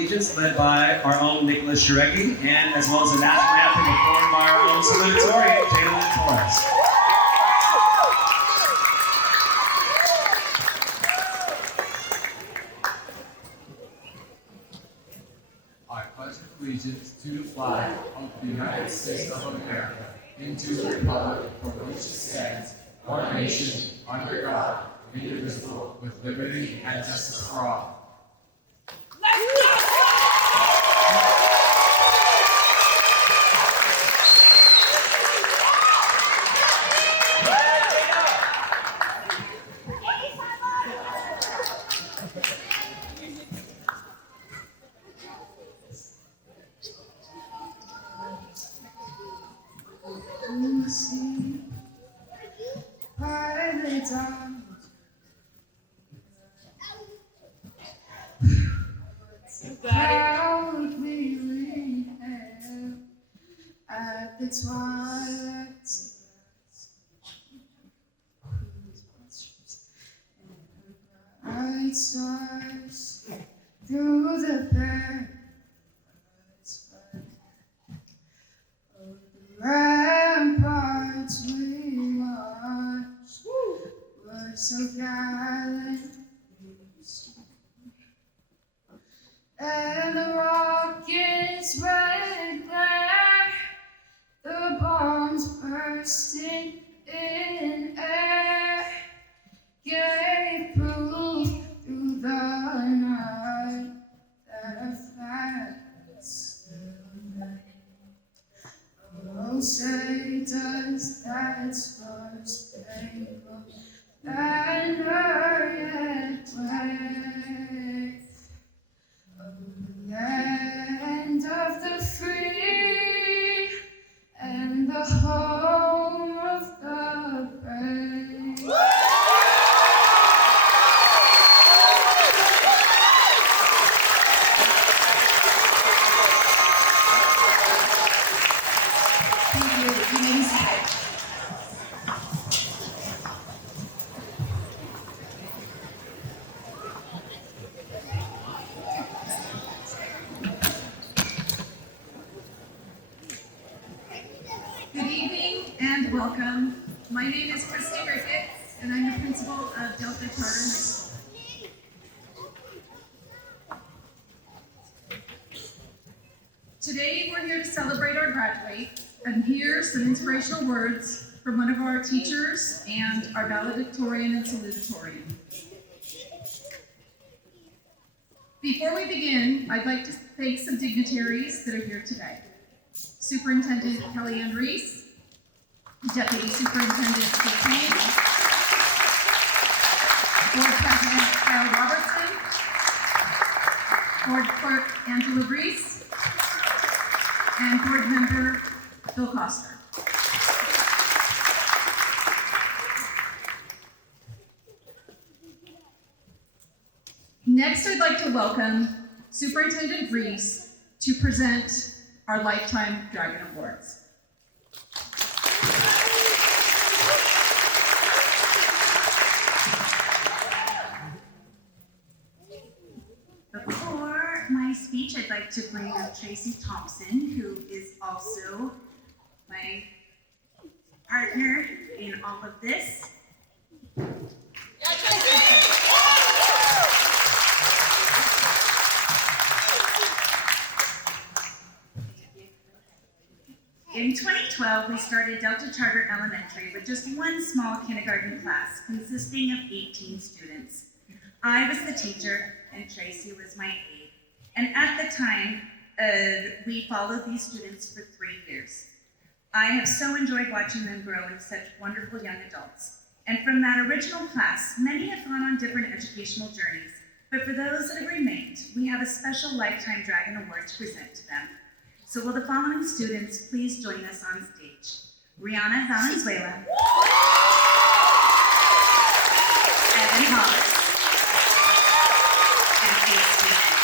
Allegiance led by our own Nicholas Sharecki, and as well as the national anthem performed by our own Salutatorian, Jalen Torres. I pledge allegiance to the flag of the United States of America and to the republic for which it stands, one nation, under God, indivisible, with liberty and justice for all. At the twilight's bright stars through the perilous fight of the ramparts we watched were so gallant, and the rockets red glare, the bombs bursting in air, gave proof through the night that our flag was still alive. Oh, say does that star-spangled banner yet wave over the land of the free and the home of the brave? Thank you. You may be seated. Good evening and welcome. My name is Christy Ricketts, and I'm the principal of Delta Charter High School. Today, we're here to celebrate our graduate and hear some inspirational words from one of our teachers and our valedictorian and salutatorian. Before we begin, I'd like to thank some dignitaries that are here today. Superintendent Kelly Ann Reese, Deputy Superintendent Kate Payne, Board President Kyle Robertson, Board Clerk Angela Reese, and Board Member Bill Coster. Next, I'd like to welcome Superintendent Reese to present our Lifetime Dragon Awards. Before my speech, I'd like to bring up Tracy Thompson, who is also my partner in all of this. In 2012, we started Delta Charter Elementary with just one small kindergarten class consisting of 18 students. I was the teacher and Tracy was my aide. And at the time, we followed these students for 3 years. I have so enjoyed watching them grow into such wonderful young adults. And from that original class, many have gone on different educational journeys. But for those that have remained, we have a special Lifetime Dragon Award to present to them. So will the following students please join us on stage? Rihanna Valenzuela, Evan Hollis, and Kate Stevens.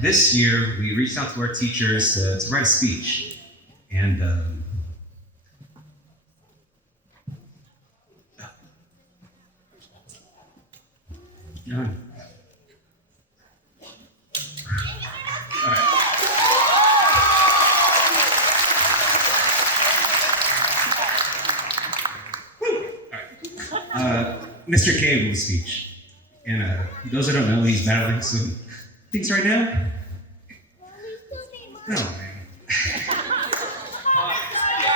this year, we reached out to our teachers to write a speech. And all right. Mr. K will speech. And those that don't know, he's battling some things right now. Oh, man.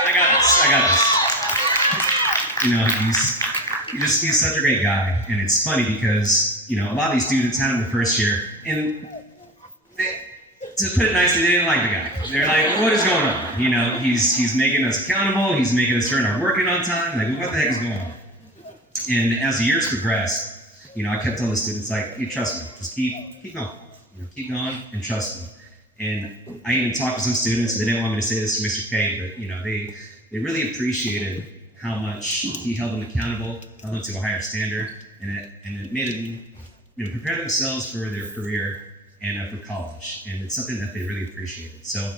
I got this. You know, he's such a great guy. And it's funny because, you know, a lot of these students had him the first year. And to put it nicely, they didn't like the guy. They're like, what is going on? You know, he's making us accountable. He's making us turn our work in on time. Like, what the heck is going on? And as the years progressed, you know, I kept telling the students, like, you trust me, just keep going. You know, keep going and trust me. And I even talked to some students, they didn't want me to say this to Mr. K, but, you know, they really appreciated how much he held them accountable, held them to a higher standard, and it made them, you know, prepare themselves for their career and for college. And it's something that they really appreciated. So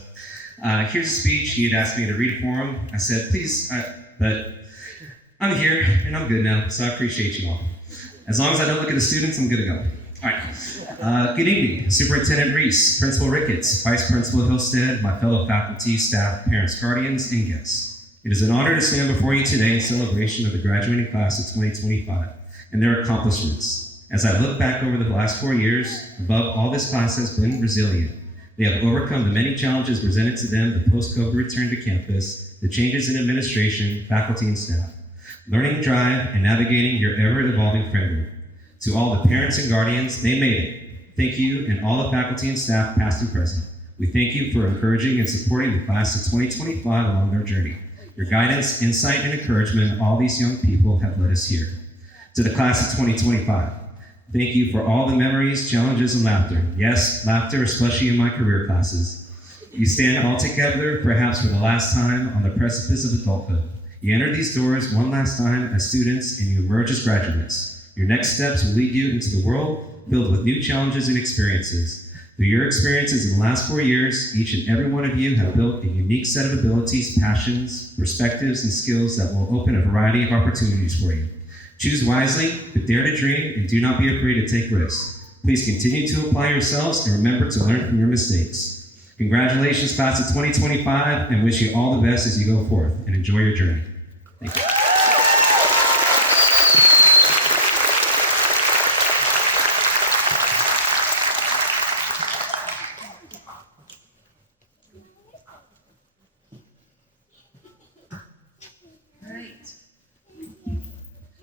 here's a speech. He had asked me to read it for him. I said, please, but I'm here and I'm good now, so I appreciate you all. As long as I don't look at the students, I'm good to go. All right. Good evening, Superintendent Reese, Principal Ricketts, Vice Principal Hillstead, my fellow faculty, staff, parents, guardians, and guests. It is an honor to stand before you today in celebration of the graduating class of 2025 and their accomplishments. As I look back over the last 4 years, above all, this class has been resilient. They have overcome the many challenges presented to them, the post-COVID return to campus, the changes in administration, faculty, and staff, learning drive, and navigating your ever-evolving framework. To all the parents and guardians, they made it. Thank you, and all the faculty and staff, past and present. We thank you for encouraging and supporting the class of 2025 along their journey. Your guidance, insight, and encouragement, all these young people have led us here. To the class of 2025, thank you for all the memories, challenges, and laughter. Yes, laughter, especially in my career classes. You stand all together, perhaps for the last time, on the precipice of adulthood. You enter these doors one last time as students, and you emerge as graduates. Your next steps will lead you into the world filled with new challenges and experiences. Through your experiences in the last 4 years, each and every one of you have built a unique set of abilities, passions, perspectives, and skills that will open a variety of opportunities for you. Choose wisely, but dare to dream, and do not be afraid to take risks. Please continue to apply yourselves and remember to learn from your mistakes. Congratulations, class of 2025, and wish you all the best as you go forth, and enjoy your journey. Thank you.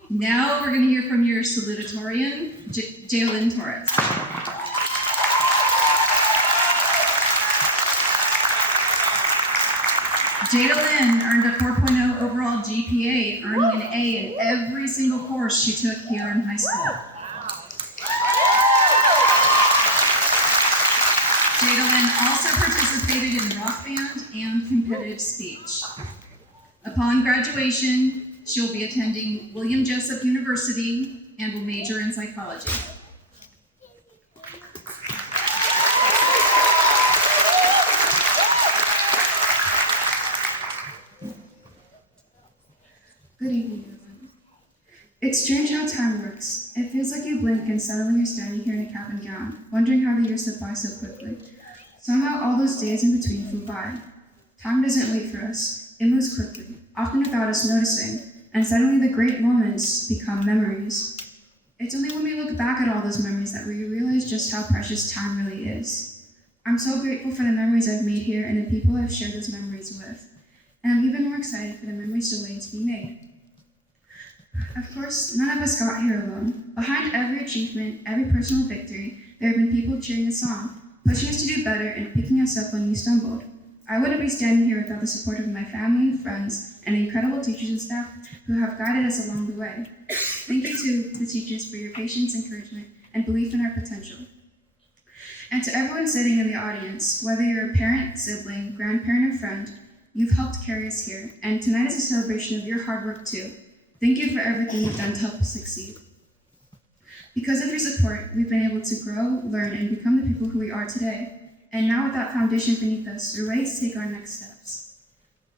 Now we're going to hear from your salutatorian, Jalen Torres. Jalen earned a 4.0 overall GPA, earning an A in every single course she took here in high school. Jalen also participated in rock band and competitive speech. Upon graduation, she will be attending William Jessup University and will major in psychology. Good evening, everyone. It's strange how time works. It feels like you blink and suddenly you're standing here in a cap and gown, wondering how the years slip by so quickly. Somehow all those days in between flew by. Time doesn't wait for us. It moves quickly, often without us noticing, and suddenly the great moments become memories. It's only when we look back at all those memories that we realize just how precious time really is. I'm so grateful for the memories I've made here and the people I've shared those memories with. And I'm even more excited for the memories still waiting to be made. Of course, none of us got here alone. Behind every achievement, every personal victory, there have been people cheering us on, pushing us to do better and picking us up when we stumbled. I wouldn't be standing here without the support of my family, friends, and incredible teachers and staff who have guided us along the way. Thank you to the teachers for your patience, encouragement, and belief in our potential. And to everyone sitting in the audience, whether you're a parent, sibling, grandparent, or friend, you've helped carry us here, and tonight is a celebration of your hard work too. Thank you for everything you've done to help us succeed. Because of your support, we've been able to grow, learn, and become the people who we are today. And now with that foundation beneath us, we're ready to take our next steps.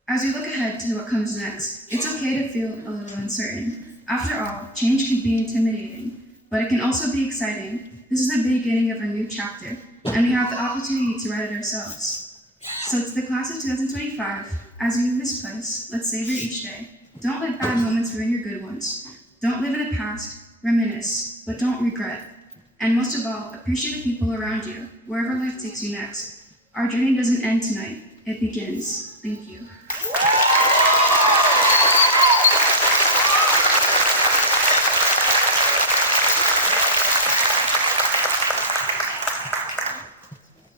As we look ahead to what comes next, it's okay to feel a little uncertain. After all, change can be intimidating, but it can also be exciting. This is the beginning of a new chapter, and we have the opportunity to write it ourselves. So to the class of 2025, as we leave this place, let's savor each day. Don't let bad moments ruin your good ones. Don't live in the past, reminisce, but don't regret. And most of all, appreciate the people around you, wherever life takes you next. Our journey doesn't end tonight, it begins. Thank you.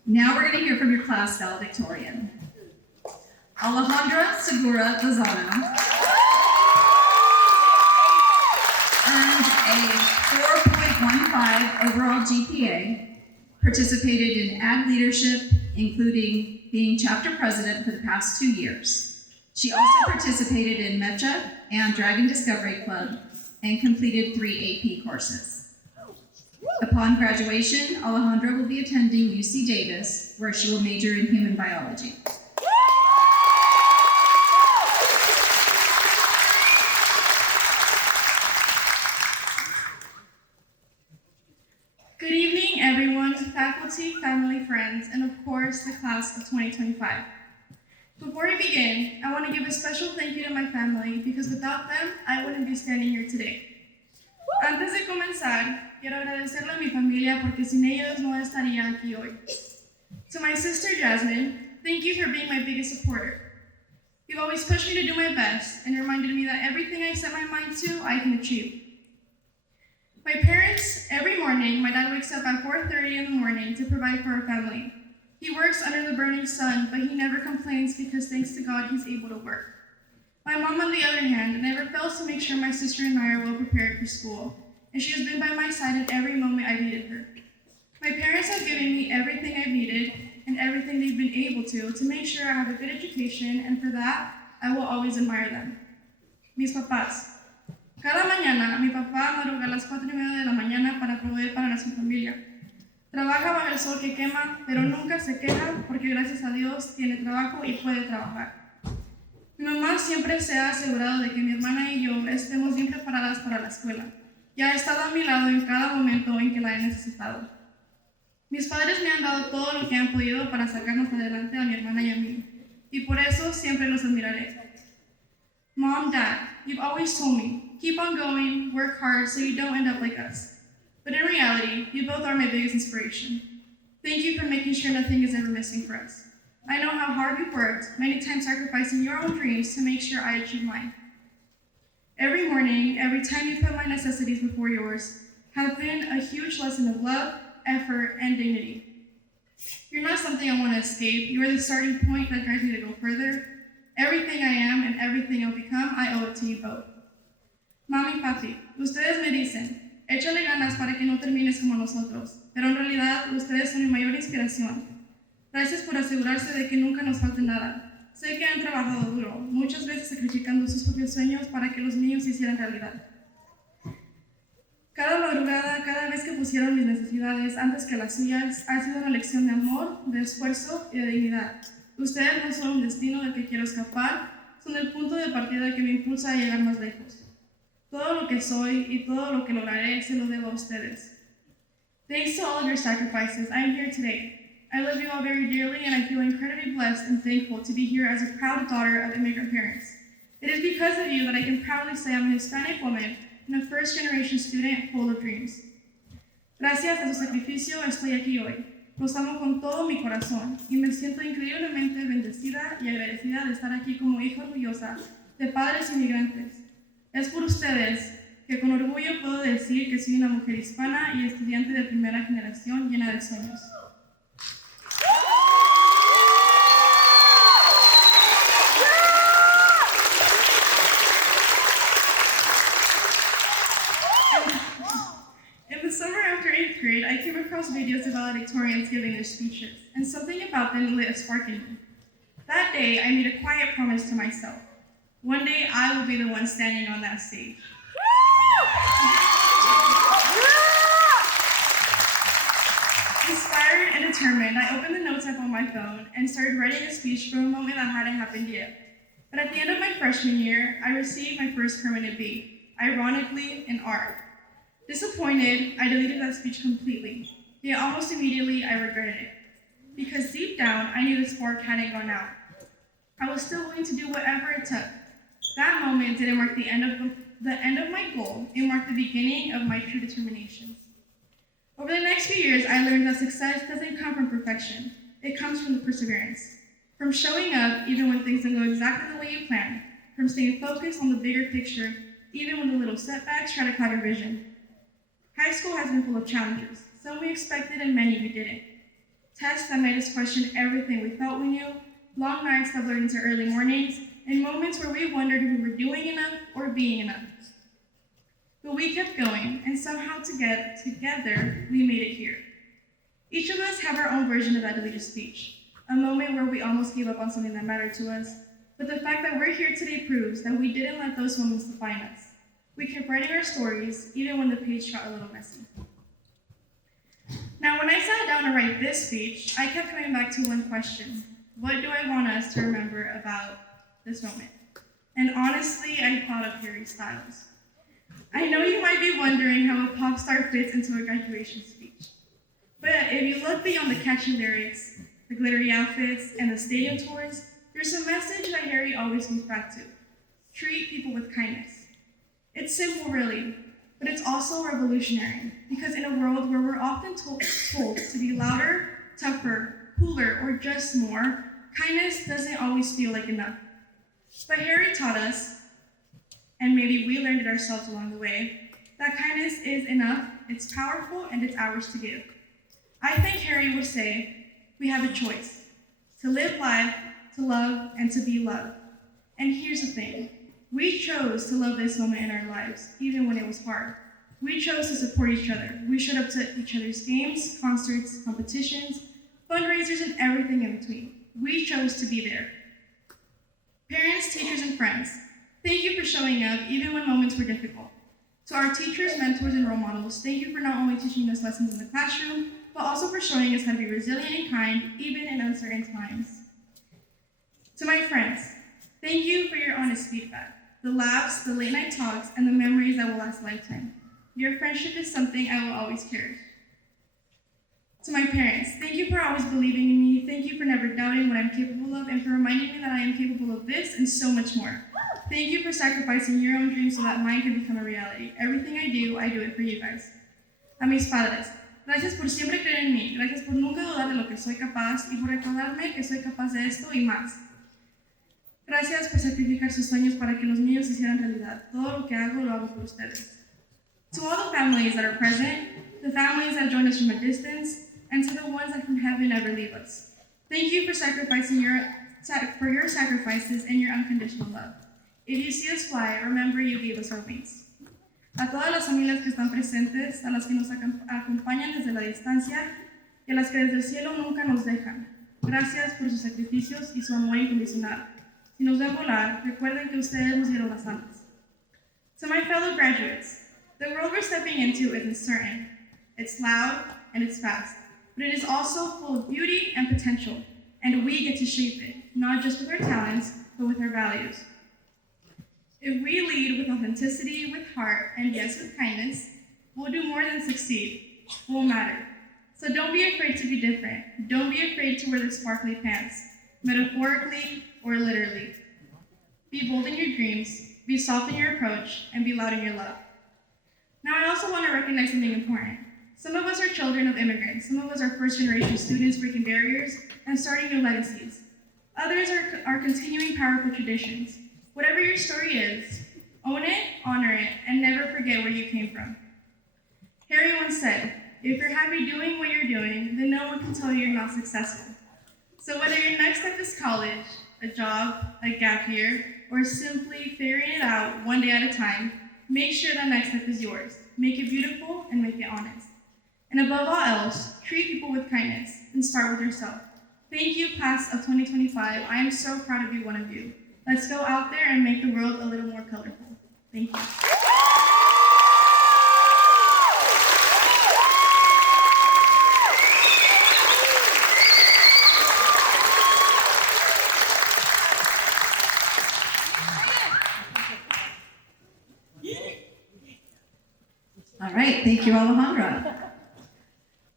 Now we're going to hear from your class valedictorian. Alejandra Segura Lozano earned a 4.15 overall GPA, participated in ag leadership, including being chapter president for the past 2 years. She also participated in MECHA and Dragon Discovery Club and completed 3 AP courses. Upon graduation, Alejandra will be attending UC Davis, where she will major in human biology. Good evening, everyone, faculty, family, friends, and of course, the class of 2025. Before we begin, I want to give a special thank you to my family because without them, I wouldn't be standing here today. Antes de comenzar, quiero agradecerle a mi familia porque sin ellos no estaría aquí hoy. To my sister Jasmine, thank you for being my biggest supporter. You've always pushed me to do my best and reminded me that everything I set my mind to, I can achieve. My parents, every morning, my dad wakes up at 4:30 in the morning to provide for our family. He works under the burning sun, but he never complains because thanks to God, he's able to work. My mom, on the other hand, never fails to make sure my sister and I are well prepared for school, and she has been by my side at every moment I've needed her. My parents have given me everything I've needed and everything they've been able to make sure I have a good education, and for that, I will always admire them. Mis papás. Cada mañana, mi papá madruga a las 4:30 de la mañana para proveer para nuestra familia. Trabaja bajo el sol que quema, pero nunca se queja porque gracias a Dios tiene trabajo y puede trabajar. Mi mamá siempre se ha asegurado de que mi hermana y yo estemos bien preparadas para la escuela y ha estado a mi lado en cada momento en que la he necesitado. Mis padres me han dado todo lo que han podido para sacarnos adelante a mi hermana y a mí, y por eso siempre los admiraré. Mom, Dad, you've always told me, keep on going, work hard so you don't end up like us. But in reality, you both are my biggest inspiration. Thank you for making sure nothing is ever missing for us. I know how hard you've worked, many times sacrificing your own dreams to make sure I achieve mine. Every morning, every time you put my necessities before yours, have been a huge lesson of love, effort, and dignity. You're not something I want to escape. You are the starting point that drives me to go further. Everything I am and everything I'll become, I owe it to you both. Mami, papi, ustedes me dicen, échale ganas para que no termines como nosotros, pero en realidad ustedes son mi mayor inspiración. Gracias por asegurarse de que nunca nos falte nada. Sé que han trabajado duro, muchas veces sacrificando sus propios sueños para que los niños se hicieran realidad. Cada madrugada, cada vez que pusieron mis necesidades antes que las suyas, ha sido una lección de amor, de esfuerzo y de dignidad. Ustedes no son un destino del que quiero escapar, son el punto de partida que me impulsa a llegar más lejos. Todo lo que soy y todo lo que lograré se lo debo a ustedes. Thanks to all of your sacrifices, I am here today. I love you all very dearly, and I feel incredibly blessed and thankful to be here as a proud daughter of immigrant parents. It is because of you that I can proudly say I'm a Hispanic woman and a first-generation student full of dreams. Gracias a su sacrificio estoy aquí hoy. Los amo con todo mi corazón y me siento increíblemente bendecida y agradecida de estar aquí como hija orgullosa de padres inmigrantes. Es por ustedes que con orgullo puedo decir que soy una mujer hispana y estudiante de primera generación llena de sueños. In the summer after 8th grade, I came across videos of valedictorians giving their speeches, and something about them lit a spark in me. That day, I made a quiet promise to myself. One day, I will be the one standing on that stage. Inspired and determined, I opened the notes app on my phone and started writing a speech for a moment that hadn't happened yet. But at the end of my freshman year, I received my first permanent B, ironically in art. Disappointed, I deleted that speech completely, yet almost immediately I regretted it. Because deep down, I knew the spark hadn't gone out. I was still willing to do whatever it took. That moment didn't mark the end of my goal, it marked the beginning of my true determination. Over the next few years, I learned that success doesn't come from perfection. It comes from the perseverance. From showing up even when things don't go exactly the way you planned. From staying focused on the bigger picture, even when the little setbacks try to cloud your vision. High school has been full of challenges. Some we expected and many we didn't. Tests that made us question everything we thought we knew, long nights that blurred into early mornings, and moments where we wondered if we were doing enough or being enough. But we kept going, and somehow together, we made it here. Each of us have our own version of that deleted speech, a moment where we almost gave up on something that mattered to us, but the fact that we're here today proves that we didn't let those moments define us. We kept writing our stories, even when the page got a little messy. Now, when I sat down to write this speech, I kept coming back to one question. What do I want us to remember about this moment? And honestly, I thought of Harry Styles. I know you might be wondering how a pop star fits into a graduation speech. But if you look beyond the catchy lyrics, the glittery outfits, and the stadium tours, there's a message that Harry always comes back to. Treat people with kindness. It's simple, really, but it's also revolutionary, because in a world where we're often told to be louder, tougher, cooler, or just more, kindness doesn't always feel like enough. But Harry taught us, and maybe we learned it ourselves along the way, that kindness is enough, it's powerful, and it's ours to give. I think Harry would say, we have a choice, to live life, to love, and to be loved. And here's the thing, we chose to love this moment in our lives, even when it was hard. We chose to support each other. We showed up to each other's games, concerts, competitions, fundraisers, and everything in between. We chose to be there. Parents, teachers, and friends, thank you for showing up even when moments were difficult. To our teachers, mentors, and role models, thank you for not only teaching us lessons in the classroom, but also for showing us how to be resilient and kind, even in uncertain times. To my friends, thank you for your honest feedback, the laughs, the late night talks, and the memories that will last a lifetime. Your friendship is something I will always cherish. To my parents, thank you for always believing in me. Thank you for never doubting what I'm capable of and for reminding me that I am capable of this and so much more. Thank you for sacrificing your own dreams so that mine can become a reality. Everything I do it for you guys. A mis padres, gracias por siempre creer en mí. Gracias por nunca dudar de lo que soy capaz y por recordarme que soy capaz de esto y más. Gracias por sacrificar sus sueños para que los míos se hicieran realidad. Todo lo que hago, lo hago por ustedes. To all the families that are present, the families that join us from a distance, and to the ones that from heaven never leave us. Thank you for sacrificing your sacrifices and your unconditional love. If you see us fly, remember you gave us our wings. A todas las familias que están presentes, a las que nos acompañan desde la distancia y a las que desde el cielo nunca nos dejan. Gracias por sus sacrificios y su amor incondicional. Si nos ven volar, recuerden que ustedes nos dieron las alas. To my fellow graduates, the world we're stepping into is uncertain. It's loud and it's fast, but it is also full of beauty and potential, and we get to shape it, not just with our talents, but with our values. If we lead with authenticity, with heart, and yes, with kindness, we'll do more than succeed. We'll matter. So don't be afraid to be different. Don't be afraid to wear the sparkly pants, metaphorically or literally. Be bold in your dreams, be soft in your approach, and be loud in your love. Now, I also want to recognize something important. Some of us are children of immigrants. Some of us are first-generation students breaking barriers and starting new legacies. Others are continuing powerful traditions. Whatever your story is, own it, honor it, and never forget where you came from. Harry once said, if you're happy doing what you're doing, then no one can tell you you're not successful. So whether your next step is college, a job, a gap year, or simply figuring it out one day at a time, make sure that next step is yours. Make it beautiful and make it honest. And above all else, treat people with kindness and start with yourself. Thank you, class of 2025. I am so proud to be one of you. Let's go out there and make the world a little more colorful. Thank you. thank you, Alejandra.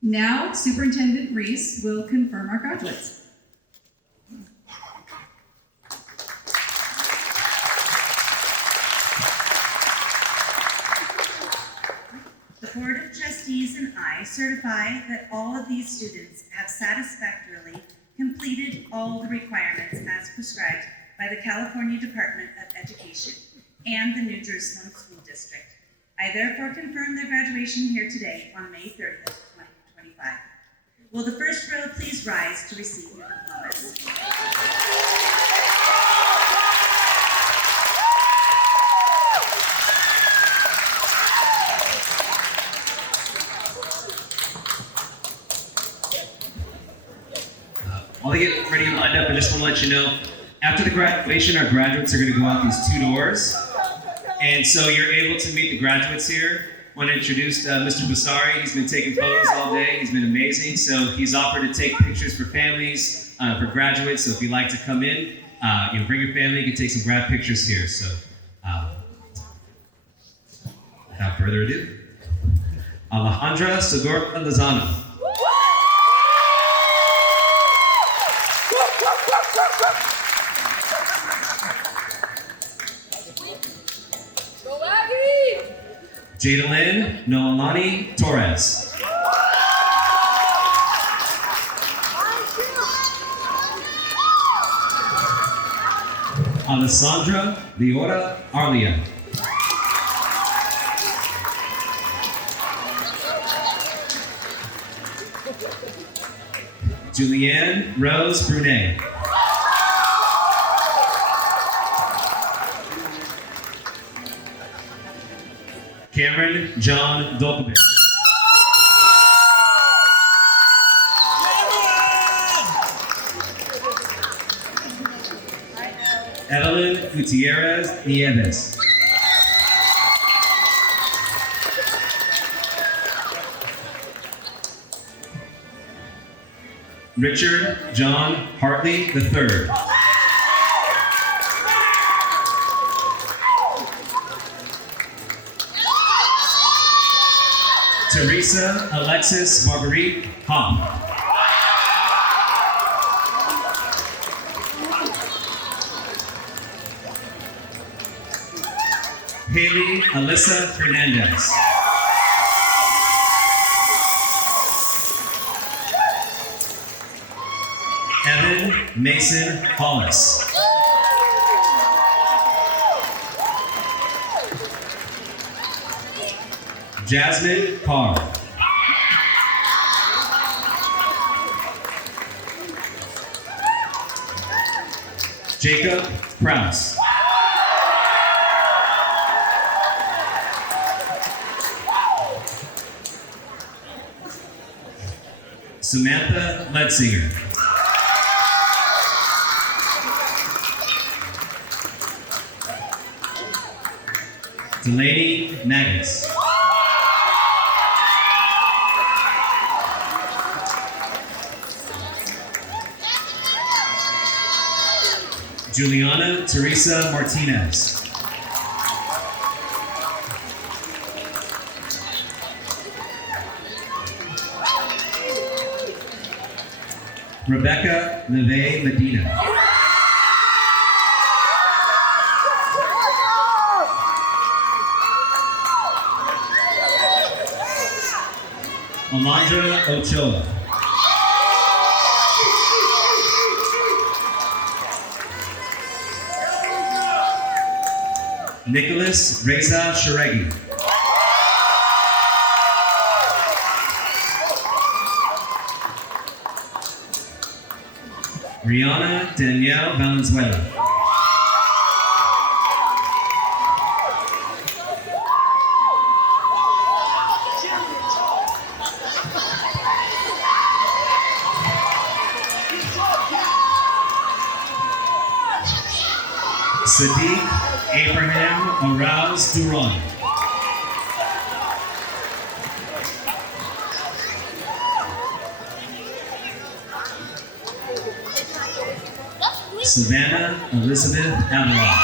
Now, Superintendent Reese will confirm our graduates. The Board of Trustees and I certify that all of these students have satisfactorily completed all the requirements as prescribed by the California Department of Education and the New Jerusalem School District. I therefore confirm their graduation here today on May 30th, 2025. Will the first row please rise to receive your diplomas? While they get ready and lined up, I just want to let you know, after the graduation, our graduates are going to go out these two doors. And so you're able to meet the graduates here. I want to introduce Mr. Basari. He's been taking photos all day. He's been amazing. So he's offered to take pictures for families, for graduates. So if you'd like to come in, bring your family. You can take some grad pictures here. So without further ado, Alejandra Segura Lozano. Jadalyn Noelani Torres. Alessandra Leora Arlia. Julianne Rose Brunet. Cameron John Dolkovich. Evelyn Gutierrez Nieves. Richard John Hartley III. Teresa Alexis Marguerite Hoff. Haley Alyssa Hernandez. Evan Mason Hollis. Jasmine Carr. Jacob Kraus. Samantha Letzinger. Delaney Magnus. Juliana Teresa Martinez. Rebecca Neve Medina. Alondra Ochoa. Nicholas Reza Sharegi. Rihanna Danielle Valenzuela. Sadiq Abraham Arouse Duran. Savannah Elizabeth Avalon.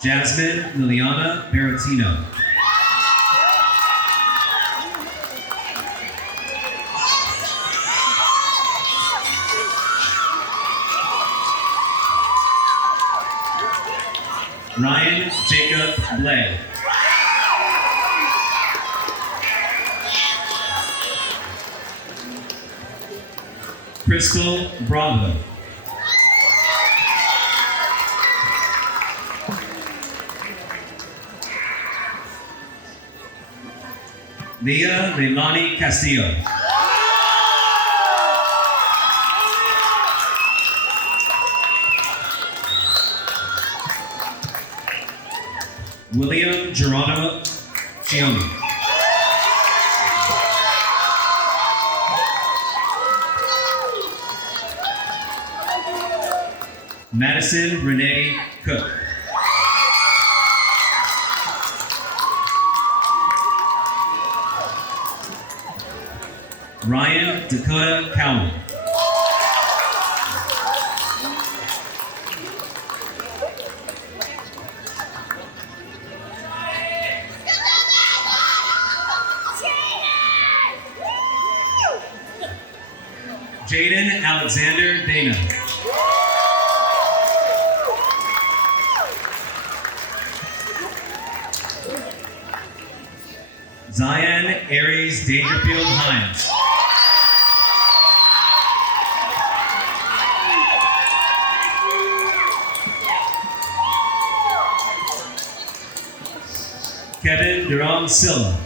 Jasmine Liliana Berrettino. Ryan Jacob Blay. Crystal Bravo. Leah Leilani Castillo. William Geronimo Chioni. Madison Renee Cook. Ryan Dakota Cowan. Jaden Alexander Dana. Zion Aries Dangerfield Hines. Kevin Durham Silva.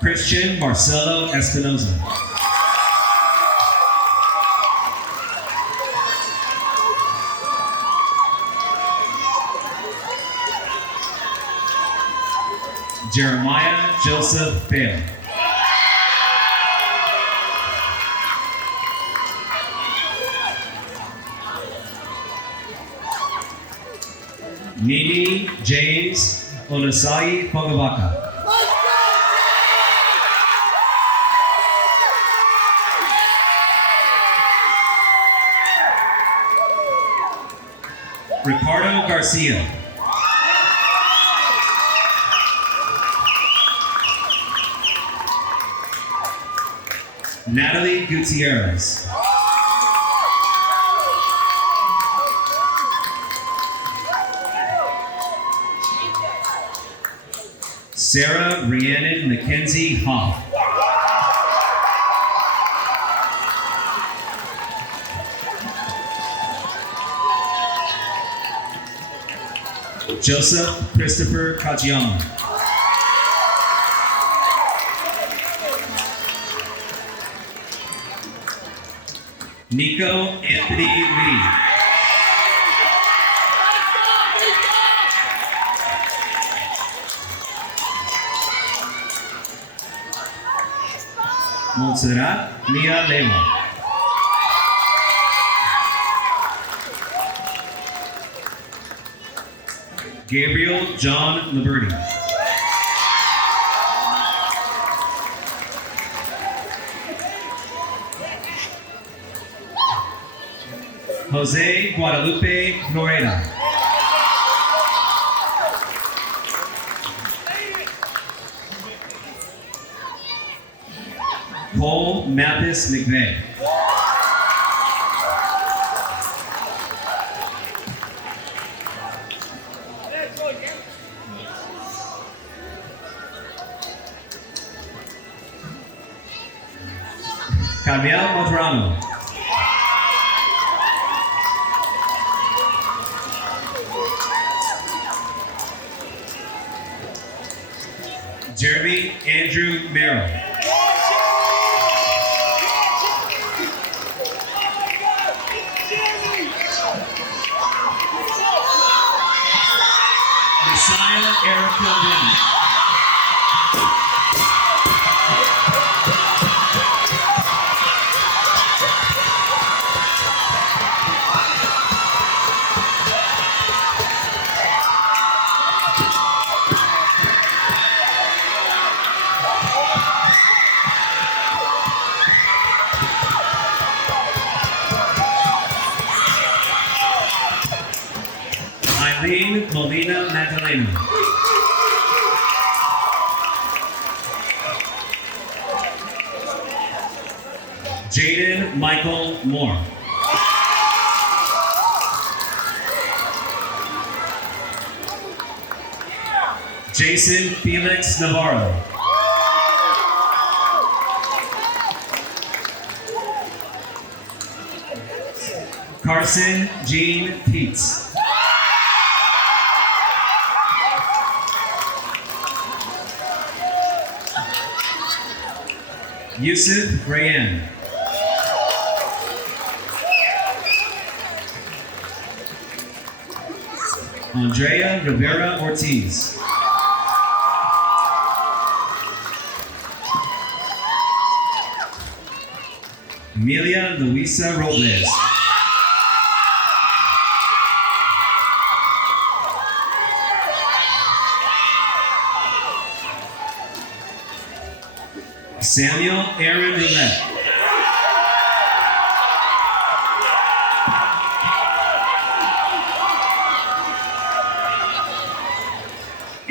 Christian Marcelo Espinoza. Jeremiah Joseph Bale. Nini James Onasai Pogavaka. Ricardo Garcia. Natalie Gutierrez. Sarah Rhiannon Mackenzie Hoff. Joseph Christopher Kajiyama. Nico Anthony Lee. Montserrat Mia Lema. Gabriel John Liberty. Jose Guadalupe Noreda. Cole Mathis McVeigh. Carmel Maturano. Jeremy Andrew Merrill. Messiah Erica Lynn. Molina Magdalena. Jaden Michael Moore. Jason Felix Navarro. Carson Jean Peets. Yusuf Rayan. Andrea Rivera Ortiz. Emilia Luisa Robles. Samuel Aaron Roulette.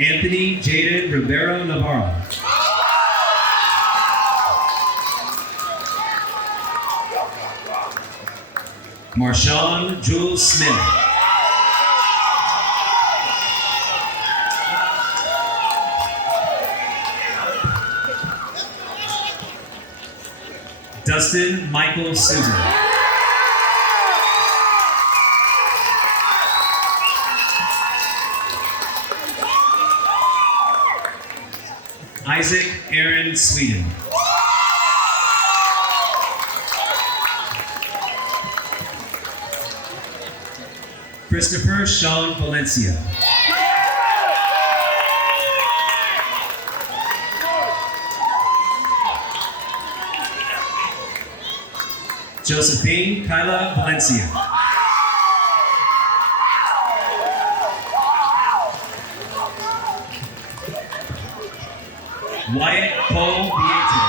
Anthony Jaden Rivero Navarro. Marshawn Jules Smith. Dustin Michael Souza. Isaac Aaron Sweden. Christopher Sean Valencia. Josephine Kyla Valencia. Wyatt Paul Vieto.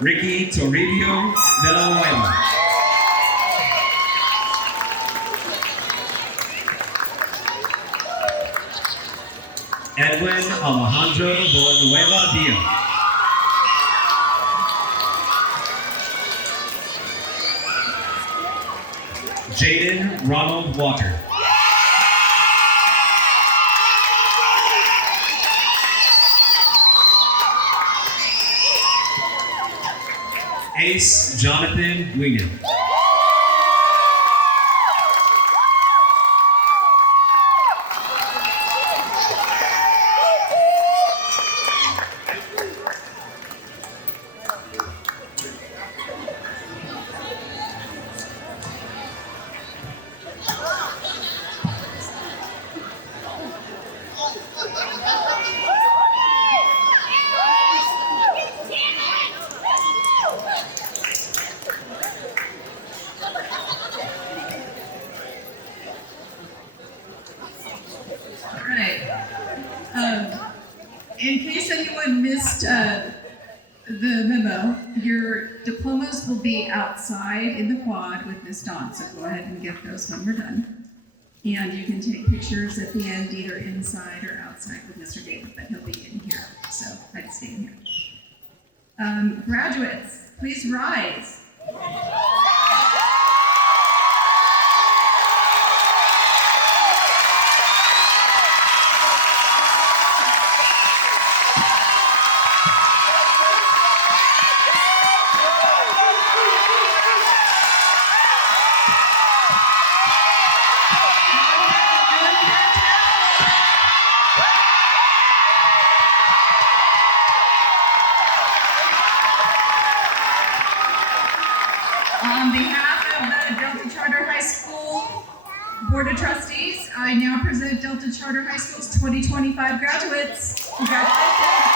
Ricky Toribio Villanueva. Edwin Alejandro Villanueva Diaz. Jaden Ronald Walker. Ace Jonathan Wingen. In case anyone missed the memo, your diplomas will be outside in the quad with Miss Dawn, so go ahead and get those when we're done. And you can take pictures at the end, either inside or outside with Mr. David, but he'll be in here, so I'd stay in here. Graduates, please rise. On behalf of the Delta Charter High School Board of Trustees, I now present Delta Charter High School's 2025 graduates. Congratulations.